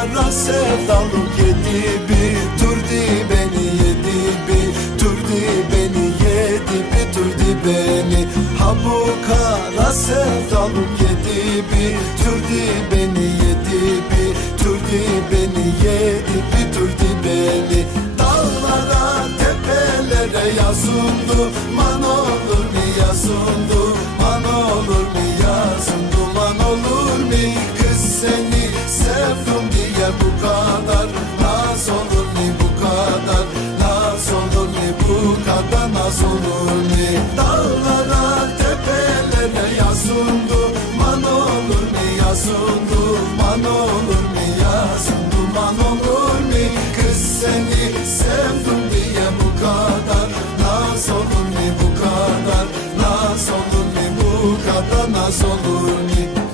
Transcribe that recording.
kara sevdalım yedi bir turdi beni yedi bir turdi beni yedi bir turdi beni. Ha bu kara sevdalım yedi bir turdi beni yedi bir turdi beni yedi bir turdi beni. Dağlara tepelere yazındı man olur mu yazındı man olur mu yazındı man olur mu kız seni bu kadar naz olur mu bu kadar naz olur mu bu kadar naz olur mu dağlara tepelere yazındı man olur mu yazındı man olur mu yazındı man olur mu kız seni sevdim diye bu kadar naz olur mu bu kadar naz olur mu bu kadar naz olur mu